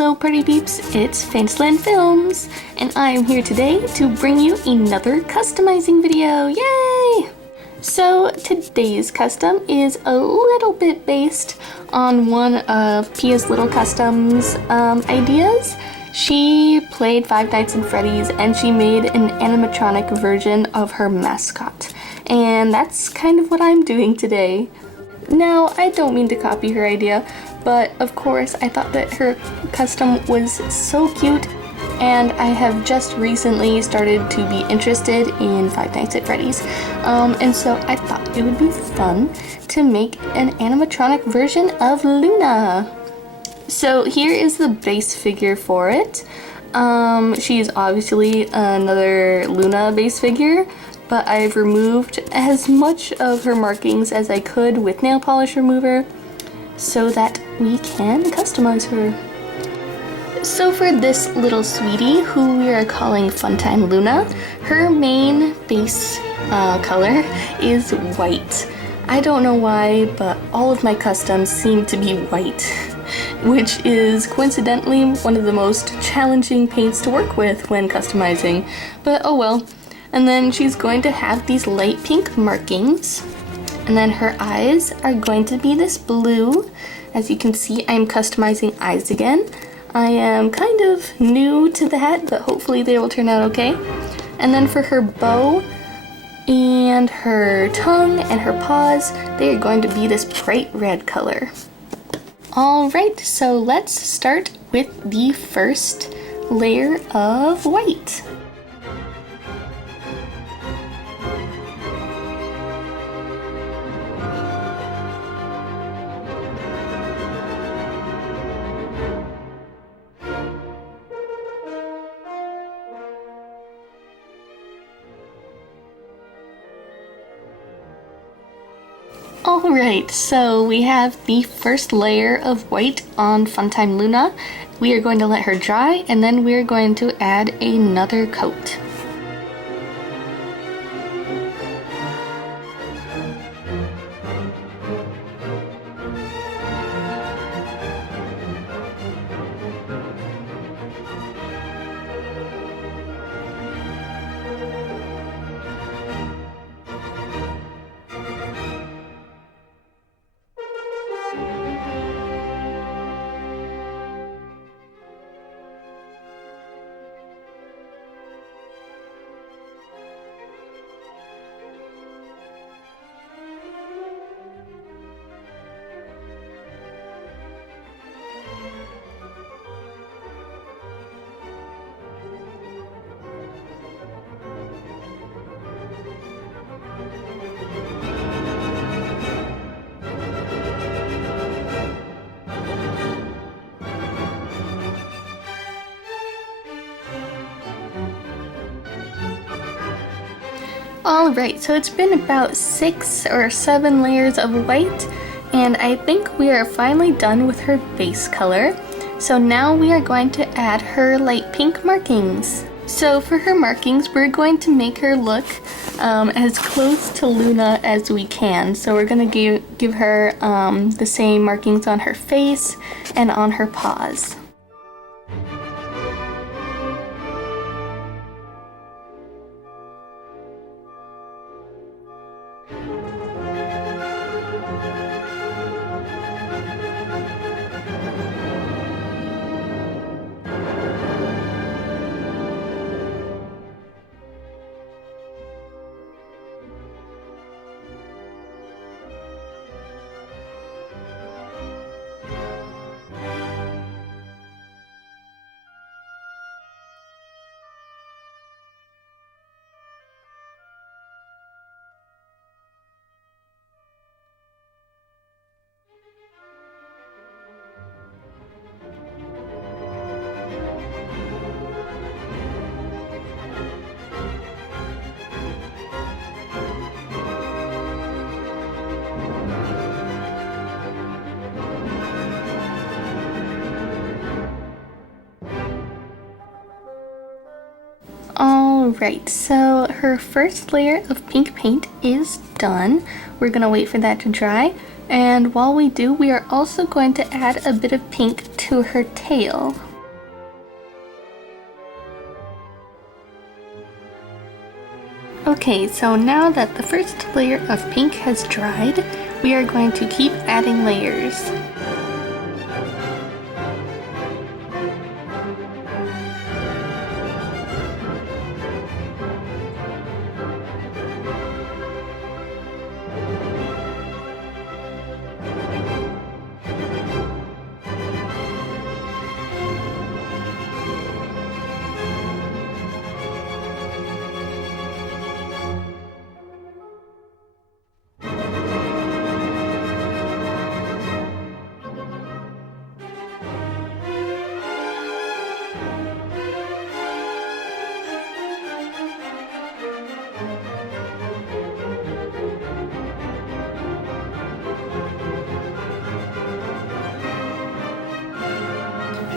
Hello party peeps, it's fantacylandfilms, and I am here today to bring you another customizing video, yay! So today's custom is a little bit based on one of Pia's Little Customs ideas. She played Five Nights at Freddy's and she made an animatronic version of her mascot, and that's kind of what I'm doing today. Now, I don't mean to copy her idea, but of course I thought that her custom was so cute, and I have just recently started to be interested in Five Nights at Freddy's, and so I thought it would be fun to make an animatronic version of Luna. So here is the base figure for it. She is obviously another Luna base figure, but I've removed as much of her markings as I could with nail polish remover so that we can customize her. So for this little sweetie, who we are calling Funtime Luna, her main base color is white. I don't know why, but all of my customs seem to be white, which is coincidentally one of the most challenging paints to work with when customizing, but oh well. And then she's going to have these light pink markings, and then her eyes are going to be this blue. As you can see, I'm customizing eyes again. I am kind of new to that, but hopefully they will turn out okay. And then for her bow and her tongue and her paws, they are going to be this bright red color. Alright, so let's start with the first layer of white. Alright, so we have the first layer of white on Funtime Luna. We are going to let her dry, and then we are going to add another coat. Alright, so it's been about 6 or 7 layers of white, and I think we are finally done with her base color. So now we are going to add her light pink markings. So for her markings, we're going to make her look as close to Luna as we can. So we're going to give her the same markings on her face and on her paws. Alright, so her first layer of pink paint is done. We're gonna wait for that to dry, and while we do, we are also going to add a bit of pink to her tail. Okay, so now that the first layer of pink has dried, we are going to keep adding layers.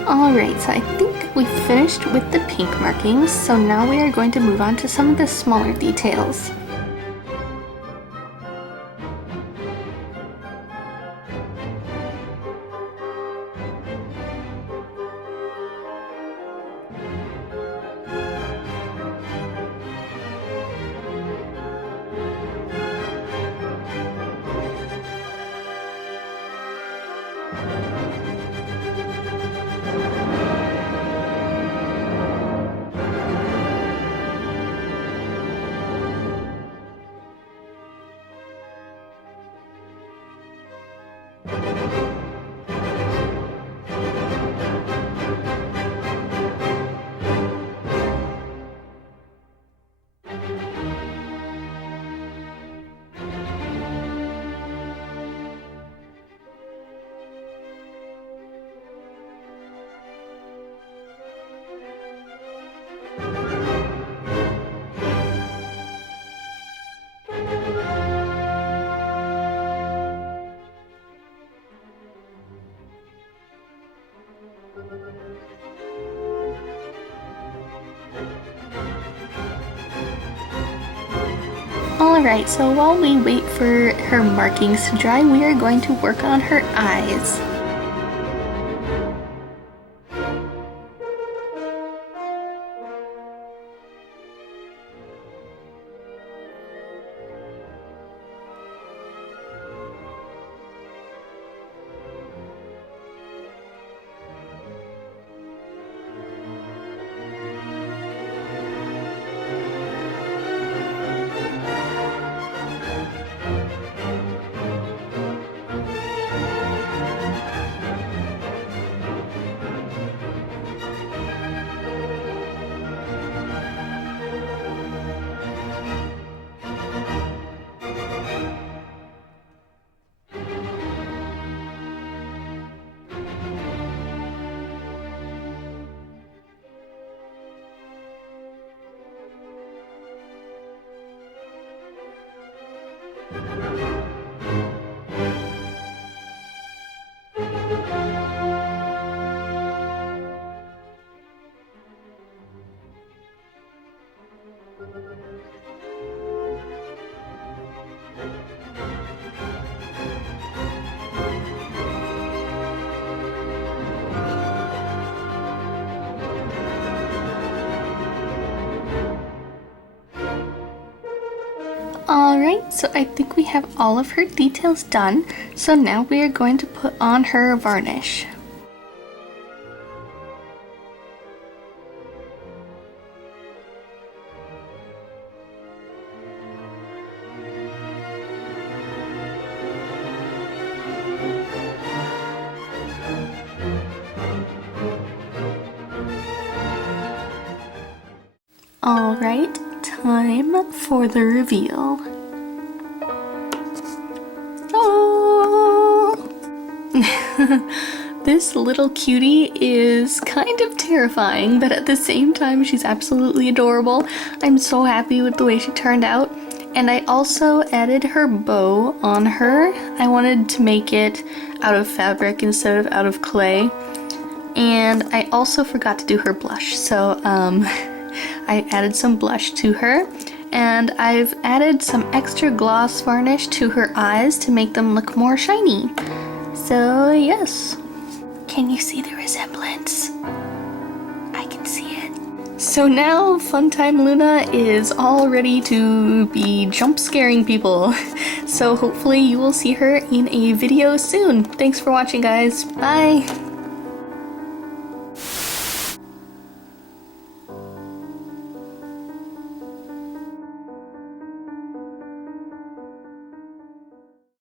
Alright, so I think we finished with the pink markings, so now we are going to move on to some of the smaller details. Alright, so while we wait for her markings to dry, we are going to work on her eyes. Alright, so I think we have all of her details done, so now we are going to put on her varnish. Alright, time for the reveal. Oh! This little cutie is kind of terrifying, but at the same time she's absolutely adorable. I'm so happy with the way she turned out. And I also added her bow on her. I wanted to make it out of fabric instead of out of clay. And I also forgot to do her blush, so I added some blush to her, and I've added some extra gloss varnish to her eyes to make them look more shiny. So yes. Can you see the resemblance? I can see it. So now Funtime Luna is all ready to be jump scaring people. So hopefully you will see her in a video soon. Thanks for watching, guys. Bye!